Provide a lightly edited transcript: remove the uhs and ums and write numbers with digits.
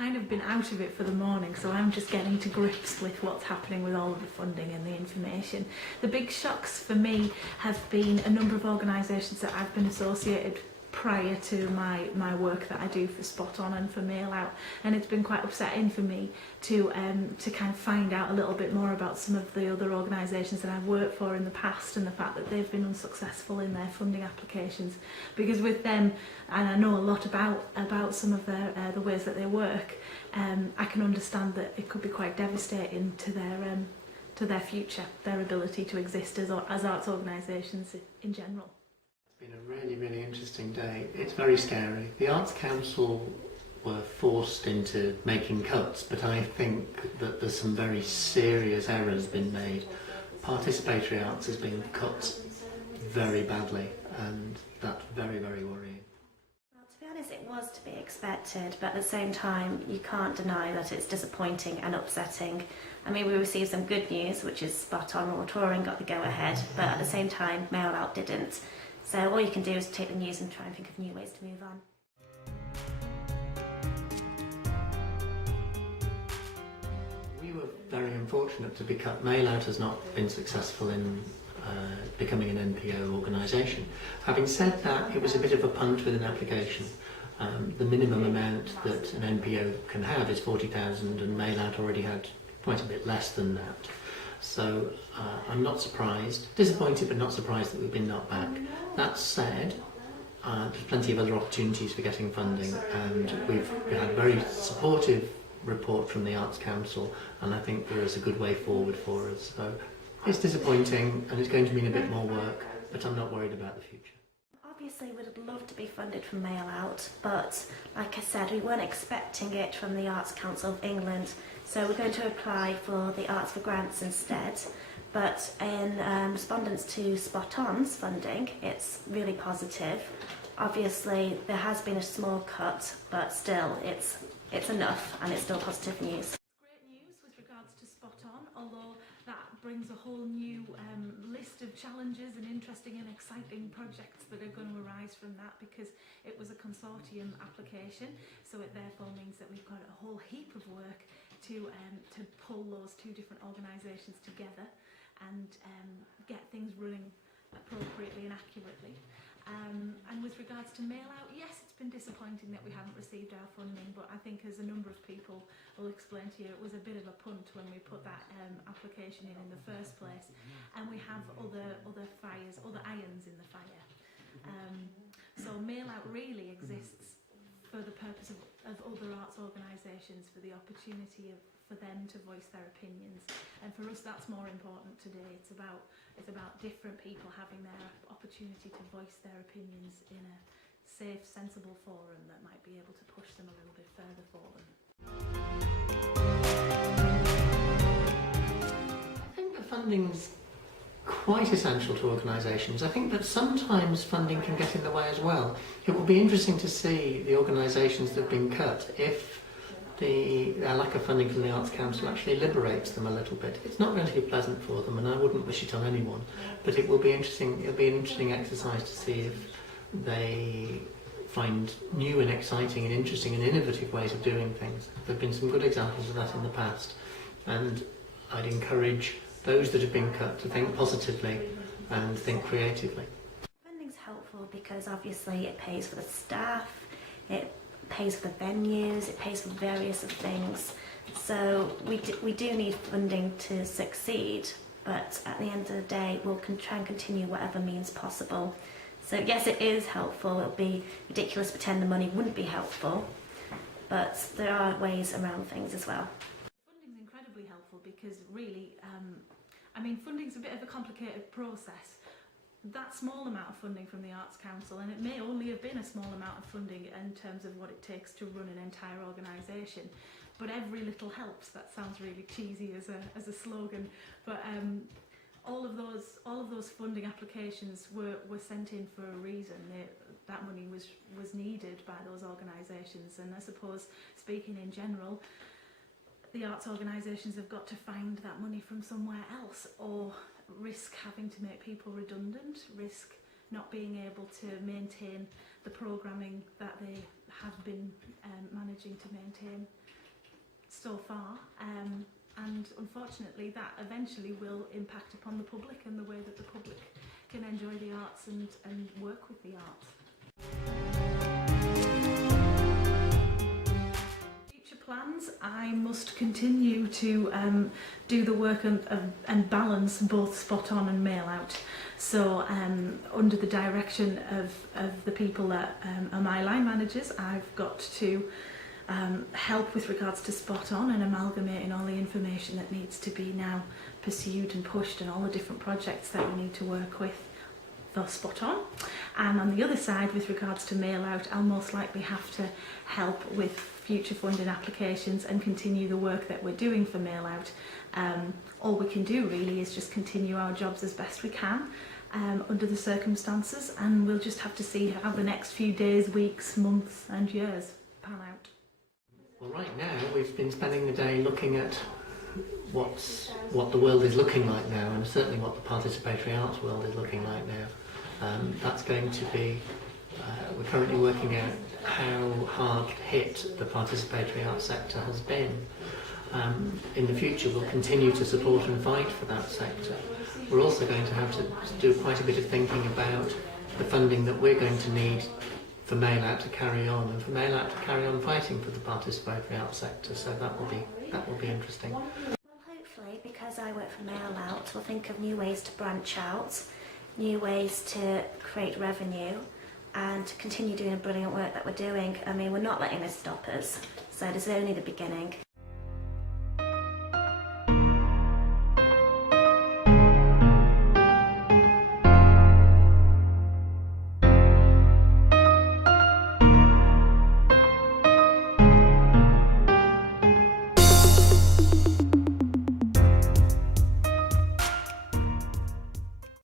kind of been out of it for the morning, so I'm just getting to grips with what's happening with all of the funding and the information. The big shocks for me have been a number of organisations that I've been associated prior to my work that I do for Spot On and for Mail Out, and it's been quite upsetting for me to kind of find out a little bit more about some of the other organisations that I've worked for in the past and the fact that they've been unsuccessful in their funding applications, because with them, and I know a lot about some of their the ways that they work, I can understand that it could be quite devastating to their future, their ability to exist as arts organisations in general. It's been a really, really interesting day. It's very scary. The Arts Council were forced into making cuts, but I think that there's some very serious errors been made. Participatory arts has been cut very badly, and that's very, very worrying. Well, to be honest, it was to be expected, but at the same time, you can't deny that it's disappointing and upsetting. I mean, we received some good news, which is Spot On or Touring got the go-ahead, but at the same time, Mail Out didn't. So all you can do is take the news and try and think of new ways to move on. We were very unfortunate to be cut. Mail Out has not been successful in becoming an NPO organisation. Having said that, it was a bit of a punt with an application. The minimum amount that an NPO can have is 40,000, and Mail Out already had quite a bit less than that. So I'm not surprised, disappointed but not surprised that we've been knocked back. That said, there's plenty of other opportunities for getting funding, and we've had a very supportive report from the Arts Council, and I think there is a good way forward for us. So it's disappointing and it's going to mean a bit more work, but I'm not worried about the future. Obviously, we'd love to be funded from Mail Out, but like I said, we weren't expecting it from the Arts Council of England, so we're going to apply for the Arts for Grants instead. But in respondence to Spot On's funding, it's really positive. Obviously, there has been a small cut, but still, it's enough, and it's still positive news. Great news with regards to Spot On, although that brings a whole new list of challenges and interesting and exciting projects that are going to arise from that, because it was a consortium application, so it therefore means that we've got a whole heap of work to pull those two different organisations together and get things running appropriately and accurately. And with regards to Mail Out, yes, it's been disappointing that we haven't received our funding, but I think, as a number of people will explain to you, it was a bit of a punt when we put that application in the first place, and we have other fires, other irons in the fire. So Mail Out really exists for the purpose of other arts organisations, for the opportunity for them to voice their opinions, and for us that's more important today. It's about different people having their opportunity to voice their opinions in a safe, sensible forum that might be able to push them a little bit further for them. I think the funding's quite essential to organisations. I think that sometimes funding can get in the way as well. It will be interesting to see the organisations that have been cut, if the lack of funding from the Arts Council actually liberates them a little bit. It's not going to be pleasant for them, and I wouldn't wish it on anyone, but it will be interesting. It'll be an interesting exercise to see if they find new and exciting and interesting and innovative ways of doing things. There have been some good examples of that in the past, and I'd encourage those that have been cut to think positively and think creatively. Funding's helpful because obviously it pays for the staff, it pays for the venues, it pays for various things. So we do need funding to succeed, but at the end of the day, we'll try and continue whatever means possible. So yes, it is helpful. It would be ridiculous to pretend the money wouldn't be helpful, but there are ways around things as well. Funding's incredibly helpful because really, I mean, funding's a bit of a complicated process. That small amount of funding from the Arts Council, and it may only have been a small amount of funding in terms of what it takes to run an entire organisation, but every little helps. That sounds really cheesy as a slogan, but all of those funding applications were sent in for a reason. That money was needed by those organisations, and I suppose, speaking in general, the arts organisations have got to find that money from somewhere else, or risk having to make people redundant, risk not being able to maintain the programming that they have been managing to maintain. so far, and unfortunately that eventually will impact upon the public and the way that the public can enjoy the arts and work with the arts. Future plans, I must continue to do the work and balance both Spot On and Mail Out. So under the direction of the people that are my line managers, I've got to help with regards to Spot On and amalgamating all the information that needs to be now pursued and pushed and all the different projects that we need to work with for Spot On. And on the other side, with regards to Mail Out, I'll most likely have to help with future funding applications and continue the work that we're doing for Mail Out. All we can do really is just continue our jobs as best we can under the circumstances, and we'll just have to see how the next few days, weeks, months and years pan out. Well, right now we've been spending the day looking at what the world is looking like now, and certainly what the participatory arts world is looking like now. That's going to be, we're currently working out how hard hit the participatory arts sector has been. In the future we'll continue to support and fight for that sector. We're also going to have to do quite a bit of thinking about the funding that we're going to need for Mail Out to carry on, and for Mail Out to carry on fighting for the participatory arts sector. So that will be interesting. Well, hopefully, because I work for Mail Out, we'll think of new ways to branch out, new ways to create revenue, and to continue doing the brilliant work that we're doing. I mean, we're not letting this stop us, so this is only the beginning.